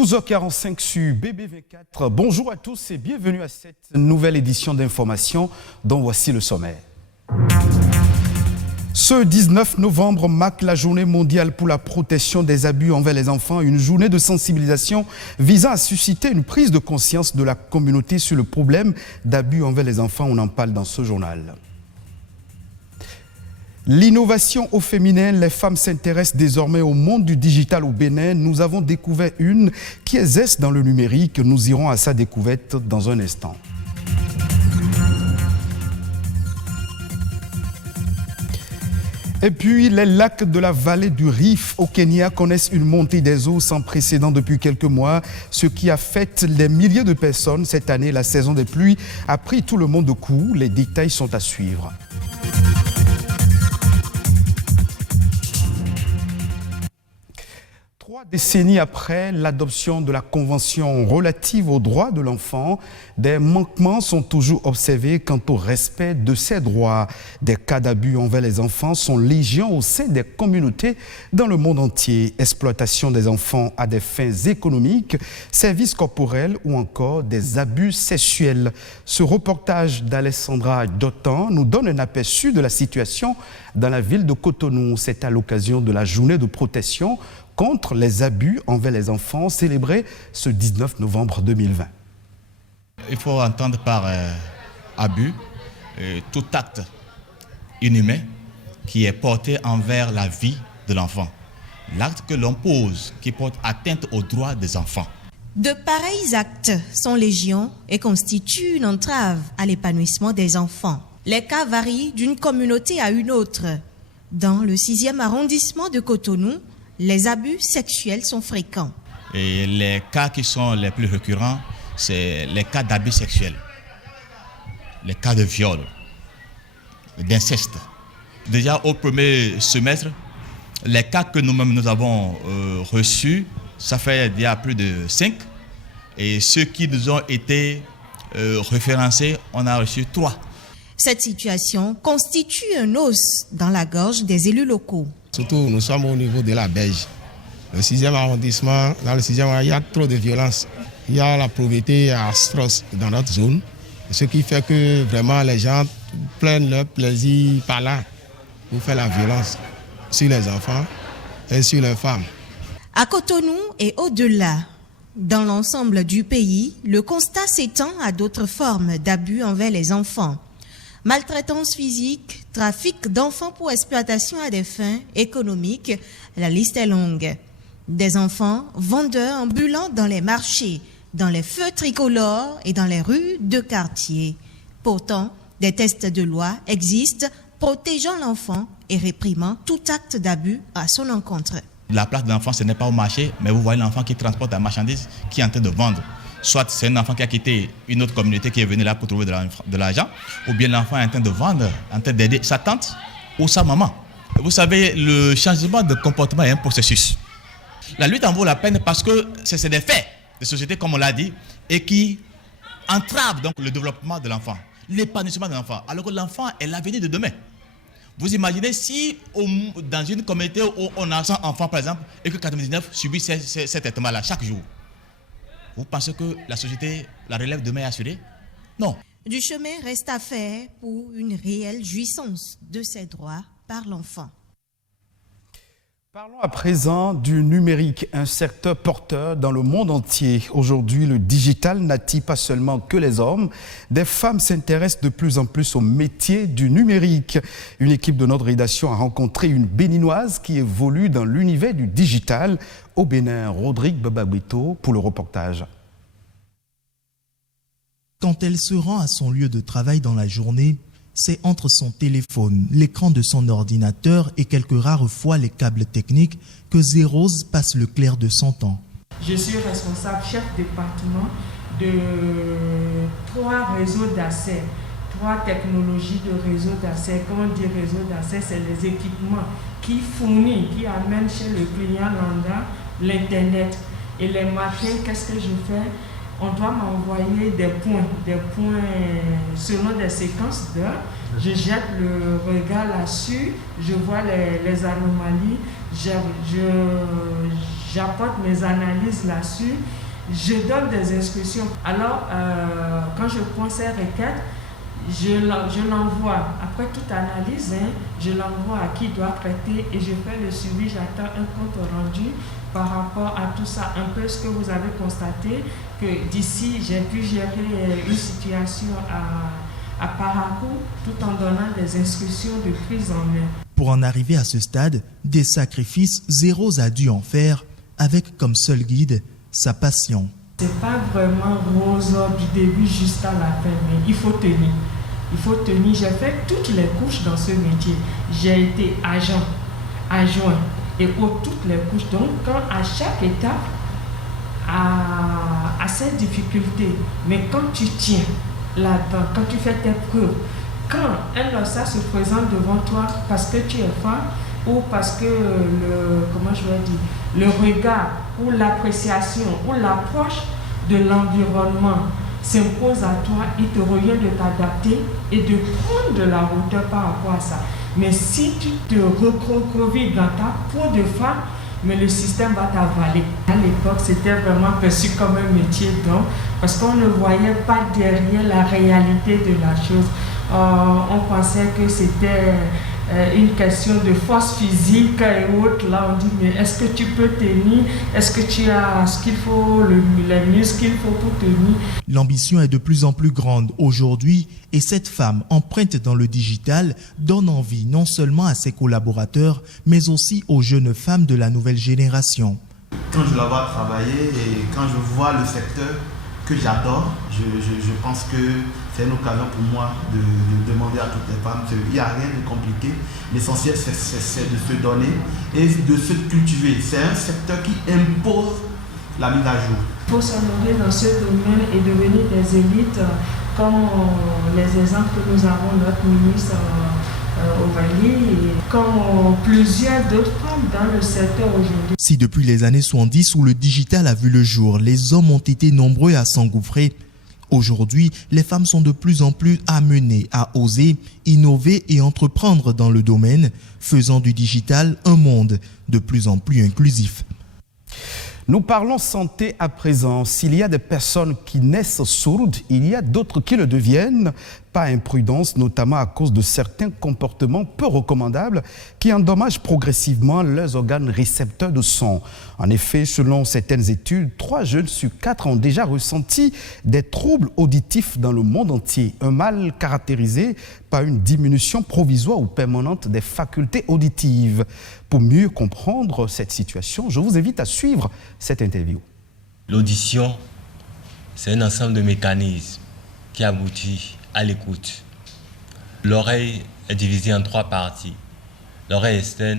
12h45 sur BB24. Bonjour à tous et bienvenue à cette nouvelle édition d'information dont voici le sommaire. Ce 19 novembre marque la journée mondiale pour la protection des abus envers les enfants, une journée de sensibilisation visant à susciter une prise de conscience de la communauté sur le problème d'abus envers les enfants. On en parle dans ce journal. L'innovation au féminin, les femmes s'intéressent désormais au monde du digital au Bénin. Nous avons découvert une qui exerce dans le numérique. Nous irons à sa découverte dans un instant. Et puis, les lacs de la vallée du Rift au Kenya connaissent une montée des eaux sans précédent depuis quelques mois, ce qui affecte des milliers de personnes. Cette année, la saison des pluies a pris tout le monde de coup. Les détails sont à suivre. 3 décennies après l'adoption de la Convention relative aux droits de l'enfant, des manquements sont toujours observés quant au respect de ces droits. Des cas d'abus envers les enfants sont légion au sein des communautés dans le monde entier. Exploitation des enfants à des fins économiques, services corporels ou encore des abus sexuels. Ce reportage d'Alessandra Dotan nous donne un aperçu de la situation dans la ville de Cotonou. C'est à l'occasion de la journée de protection contre les abus envers les enfants, célébrée ce 19 novembre 2020. Il faut entendre par abus tout acte inhumain qui est porté envers la vie de l'enfant. L'acte que l'on pose qui porte atteinte aux droits des enfants. De pareils actes sont légion et constituent une entrave à l'épanouissement des enfants. Les cas varient d'une communauté à une autre. Dans le 6e arrondissement de Cotonou, les abus sexuels sont fréquents. Et les cas qui sont les plus récurrents, c'est les cas d'abus sexuels, les cas de viol, d'inceste. Déjà au premier semestre, les cas que nous-mêmes nous avons reçus, ça fait déjà plus de 5. Et ceux qui nous ont été référencés, on a reçu 3. Cette situation constitue un os dans la gorge des élus locaux. Surtout, nous sommes au niveau de la Belge. Le 6e arrondissement, dans le 6e arrondissement, il y a trop de violence. Il y a la pauvreté atroce dans notre zone. Ce qui fait que vraiment les gens prennent leur plaisir par là pour faire la violence sur les enfants et sur les femmes. À Cotonou et au-delà, dans l'ensemble du pays, le constat s'étend à d'autres formes d'abus envers les enfants. Maltraitance physique, trafic d'enfants pour exploitation à des fins économiques, la liste est longue. Des enfants vendeurs ambulants dans les marchés, dans les feux tricolores et dans les rues de quartier. Pourtant, des textes de loi existent protégeant l'enfant et réprimant tout acte d'abus à son encontre. La place de l'enfant, ce n'est pas au marché, mais vous voyez l'enfant qui transporte la marchandise, qui est en train de vendre. Soit c'est un enfant qui a quitté une autre communauté qui est venu là pour trouver de l'argent, ou bien l'enfant est en train de vendre, en train d'aider sa tante ou sa maman. Vous savez, le changement de comportement est un processus. La lutte en vaut la peine parce que c'est des faits de société, comme on l'a dit, et qui entravent donc le développement de l'enfant, l'épanouissement de l'enfant, alors que l'enfant est l'avenir de demain. Vous imaginez si dans une communauté où on a 100 enfants, par exemple, et que 99 subissent ces traitements-là chaque jour, vous pensez que la société, la relève demain est assurée? Non. Du chemin reste à faire pour une réelle jouissance de ses droits par l'enfant. Parlons à présent du numérique, un secteur porteur dans le monde entier. Aujourd'hui, le digital n'attire pas seulement que les hommes. Des femmes s'intéressent de plus en plus au métier du numérique. Une équipe de notre rédaction a rencontré une Béninoise qui évolue dans l'univers du digital au Bénin. Rodrigue Bababito pour le reportage. Quand elle se rend à son lieu de travail dans la journée, c'est entre son téléphone, l'écran de son ordinateur et quelques rares fois les câbles techniques que Zérose passe le clair de son temps. Je suis responsable chef département de 3 réseaux d'accès, 3 technologies de réseaux d'accès. Quand on dit réseau d'accès, c'est les équipements qui fournissent, qui amènent chez le client lambda l'Internet. Et les matins, qu'est-ce que je fais? On doit m'envoyer des points selon des séquences d'heures. Je jette le regard là-dessus, je vois les anomalies, j'apporte mes analyses là-dessus, je donne des instructions. Alors, quand je prends ces requêtes, je l'envoie. Après toute analyse, je l'envoie à qui doit traiter et je fais le suivi. J'attends un compte rendu par rapport à tout ça. Un peu ce que vous avez constaté, que d'ici, j'ai pu gérer une situation à Parakou tout en donnant des instructions de prise en main. Pour en arriver à ce stade, des sacrifices, Zéros a dû en faire avec comme seul guide sa passion. C'est pas vraiment rose du début jusqu'à la fin, mais il faut tenir. Il faut tenir. J'ai fait toutes les couches dans ce métier. J'ai été agent, adjoint et pour toutes les couches. Donc, quand à chaque étape, à cette difficulté, mais quand tu tiens là-dedans, quand tu fais tes preuves, quand un OSA se présente devant toi parce que tu es femme ou parce que le regard ou l'appréciation ou l'approche de l'environnement s'impose à toi, il te revient de t'adapter et de prendre de la hauteur par rapport à ça. Mais si tu te recroquevilles dans ta peau de femme, mais le système va t'avaler. À l'époque, c'était vraiment perçu comme un métier d'homme parce qu'on ne voyait pas derrière la réalité de la chose. On pensait que c'était une question de force physique et autres. Là, on dit, mais est-ce que tu peux tenir? Est-ce que tu as ce qu'il faut, les muscles qu'il faut pour tenir? L'ambition est de plus en plus grande aujourd'hui et cette femme empreinte dans le digital donne envie non seulement à ses collaborateurs, mais aussi aux jeunes femmes de la nouvelle génération. Quand je la vois travailler et quand je vois le secteur que j'adore, je pense que c'est une occasion pour moi de demander à toutes les femmes qu'il n'y a rien de compliqué. L'essentiel, c'est de se donner et de se cultiver. C'est un secteur qui impose la mise à jour. Il faut s'honorer dans ce domaine et devenir des élites, comme les exemples que nous avons, notre ministre Aurélie, et comme plusieurs d'autres femmes dans le secteur aujourd'hui. Si depuis les années 70 où le digital a vu le jour, les hommes ont été nombreux à s'engouffrer, aujourd'hui, les femmes sont de plus en plus amenées à oser, innover et entreprendre dans le domaine, faisant du digital un monde de plus en plus inclusif. Nous parlons santé à présent. S'il y a des personnes qui naissent sourdes, il y a d'autres qui le deviennent, par imprudence, notamment à cause de certains comportements peu recommandables qui endommagent progressivement leurs organes récepteurs de son. En effet, selon certaines études, 3 jeunes sur 4 ont déjà ressenti des troubles auditifs dans le monde entier. Un mal caractérisé par une diminution provisoire ou permanente des facultés auditives. Pour mieux comprendre cette situation, je vous invite à suivre cette interview. L'audition, c'est un ensemble de mécanismes qui aboutit à l'écoute. L'oreille est divisée en 3 parties. L'oreille externe,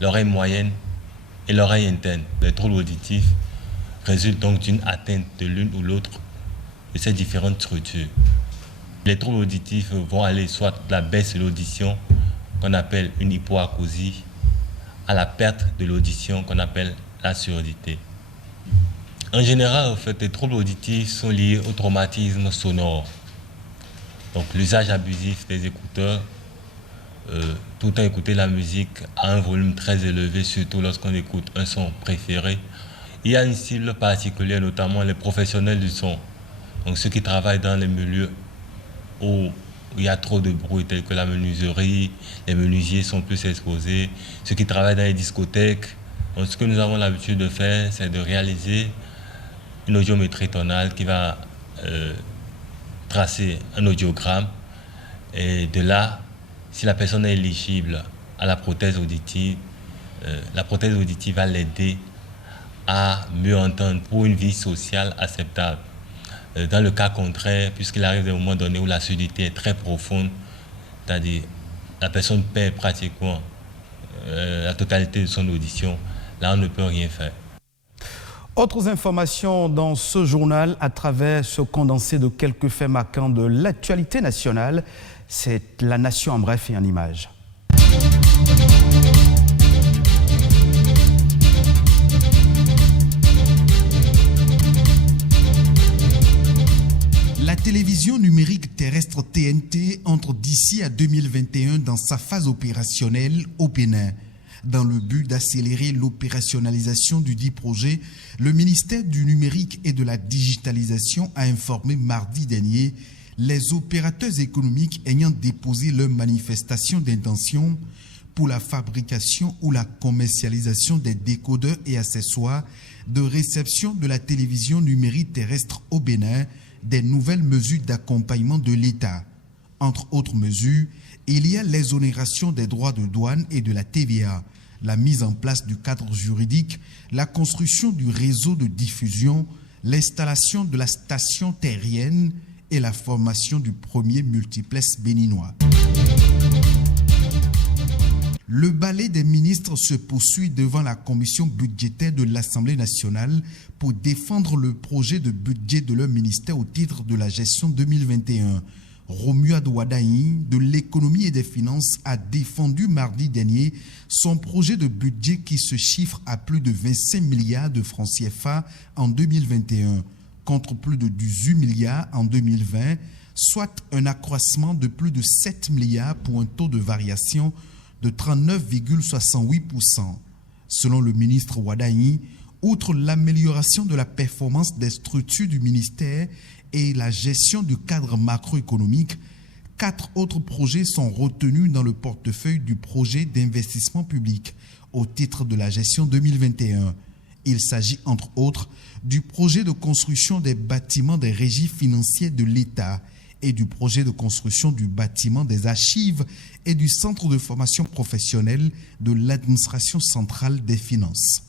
l'oreille moyenne et l'oreille interne. Les troubles auditifs résultent donc d'une atteinte de l'une ou l'autre de ces différentes structures. Les troubles auditifs vont aller soit de la baisse de l'audition, qu'on appelle une hypoacousie, à la perte de l'audition, qu'on appelle la surdité. En général, en fait, les troubles auditifs sont liés au traumatisme sonore. Donc l'usage abusif des écouteurs, tout le temps écouter la musique à un volume très élevé, surtout lorsqu'on écoute un son préféré. Il y a une cible particulière, notamment les professionnels du son. Donc ceux qui travaillent dans les milieux où il y a trop de bruit, tels que la menuiserie, les menuisiers sont plus exposés. Ceux qui travaillent dans les discothèques. Donc ce que nous avons l'habitude de faire, c'est de réaliser une audiométrie tonale qui va tracer un audiogramme. Et de là, si la personne est éligible à la prothèse auditive va l'aider à mieux entendre pour une vie sociale acceptable. Dans le cas contraire, puisqu'il arrive à un moment donné où la surdité est très profonde, c'est-à-dire la personne perd pratiquement la totalité de son audition, là on ne peut rien faire. Autres informations dans ce journal à travers ce condensé de quelques faits marquants de l'actualité nationale. C'est La Nation en bref et en images. La télévision numérique terrestre TNT entre d'ici à 2021 dans sa phase opérationnelle au Bénin. Dans le but d'accélérer l'opérationnalisation du dit projet, le ministère du Numérique et de la Digitalisation a informé mardi dernier les opérateurs économiques ayant déposé leur manifestation d'intention pour la fabrication ou la commercialisation des décodeurs et accessoires de réception de la télévision numérique terrestre au Bénin des nouvelles mesures d'accompagnement de l'État. Entre autres mesures, il y a l'exonération des droits de douane et de la TVA, la mise en place du cadre juridique, la construction du réseau de diffusion, l'installation de la station terrienne et la formation du premier multiplex béninois. Le balai des ministres se poursuit devant la commission budgétaire de l'Assemblée nationale pour défendre le projet de budget de leur ministère au titre de la gestion 2021. Romuald Wadaï de l'économie et des finances a défendu mardi dernier son projet de budget qui se chiffre à plus de 25 milliards de francs CFA en 2021 contre plus de 18 milliards en 2020, soit un accroissement de plus de 7 milliards pour un taux de variation de 39,68%. Selon le ministre Wadaï, outre l'amélioration de la performance des structures du ministère et la gestion du cadre macroéconomique, 4 autres projets sont retenus dans le portefeuille du projet d'investissement public au titre de la gestion 2021. Il s'agit entre autres du projet de construction des bâtiments des régies financières de l'État et du projet de construction du bâtiment des archives et du centre de formation professionnelle de l'administration centrale des finances.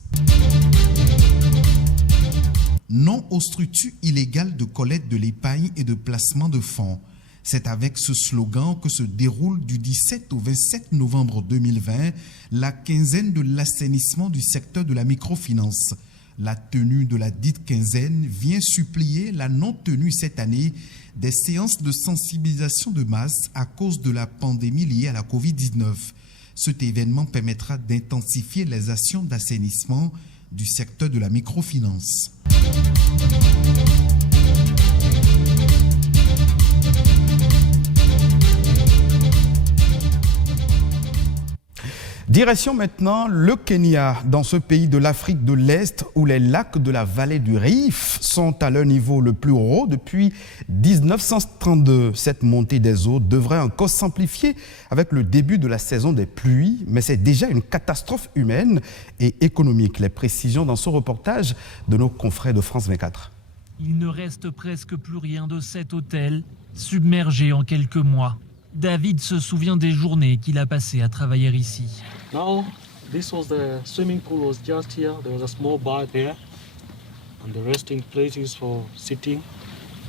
Non aux structures illégales de collecte de l'épargne et de placement de fonds. C'est avec ce slogan que se déroule du 17 au 27 novembre 2020 la quinzaine de l'assainissement du secteur de la microfinance. La tenue de la dite quinzaine vient supplier la non-tenue cette année des séances de sensibilisation de masse à cause de la pandémie liée à la Covid-19. Cet événement permettra d'intensifier les actions d'assainissement du secteur de la microfinance. Direction maintenant le Kenya, dans ce pays de l'Afrique de l'Est où les lacs de la vallée du Rift sont à leur niveau le plus haut depuis 1932. Cette montée des eaux devrait encore s'amplifier avec le début de la saison des pluies, mais c'est déjà une catastrophe humaine et économique. Les précisions dans ce reportage de nos confrères de France 24. Il ne reste presque plus rien de cet hôtel, submergé en quelques mois. David se souvient des journées qu'il a passées à travailler ici. Now, this was the swimming pool was just here. There was a small bar there, and the resting places for sitting.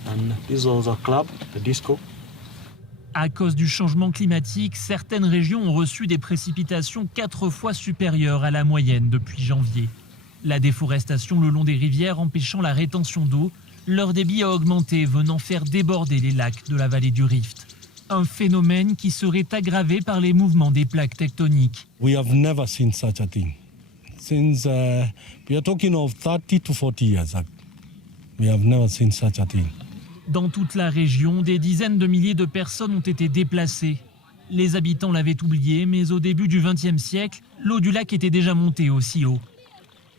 And this was a club, the disco. À cause du changement climatique, certaines régions ont reçu des précipitations 4 fois supérieures à la moyenne depuis janvier. La déforestation le long des rivières empêchant la rétention d'eau, leur débit a augmenté, venant faire déborder les lacs de la vallée du Rift. Un phénomène qui serait aggravé par les mouvements des plaques tectoniques. We have never seen such a thing. Since we are talking of 30 to 40 years, we have never seen such a thing. Dans toute la région, des dizaines de milliers de personnes ont été déplacées. Les habitants l'avaient oublié, mais au début du XXe siècle, l'eau du lac était déjà montée aussi haut.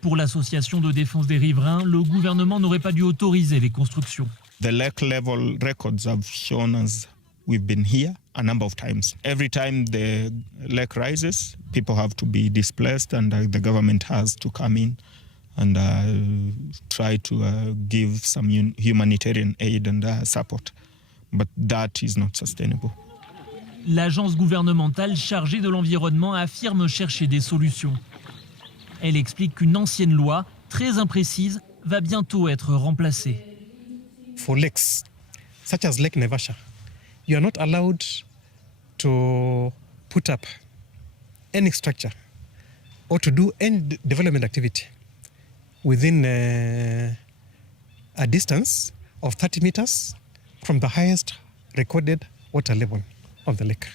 Pour l'association de défense des riverains, le gouvernement n'aurait pas dû autoriser les constructions. The lake level records have shown us we've been here a number of times. Every time the lake rises, people have to be displaced and the government has to come in and try to give some humanitarian aid and support. But that is not sustainable. L'agence gouvernementale chargée de l'environnement affirme chercher des solutions. Elle explique qu'une ancienne loi, très imprécise, va bientôt être remplacée. For lakes, such as Lake Naivasha, you are not allowed to put up any structure or to do any development activity within a distance of 30 meters from the highest recorded water level of the lake.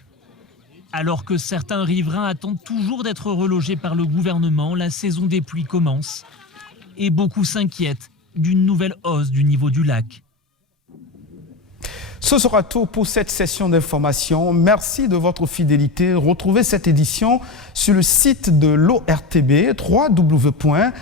Alors que certains riverains attendent toujours d'être relogés par le gouvernement, la saison des pluies commence. Et beaucoup s'inquiètent d'une nouvelle hausse du niveau du lac. Ce sera tout pour cette session d'information. Merci de votre fidélité. Retrouvez cette édition sur le site de l'ORTB, www.ortb.bg.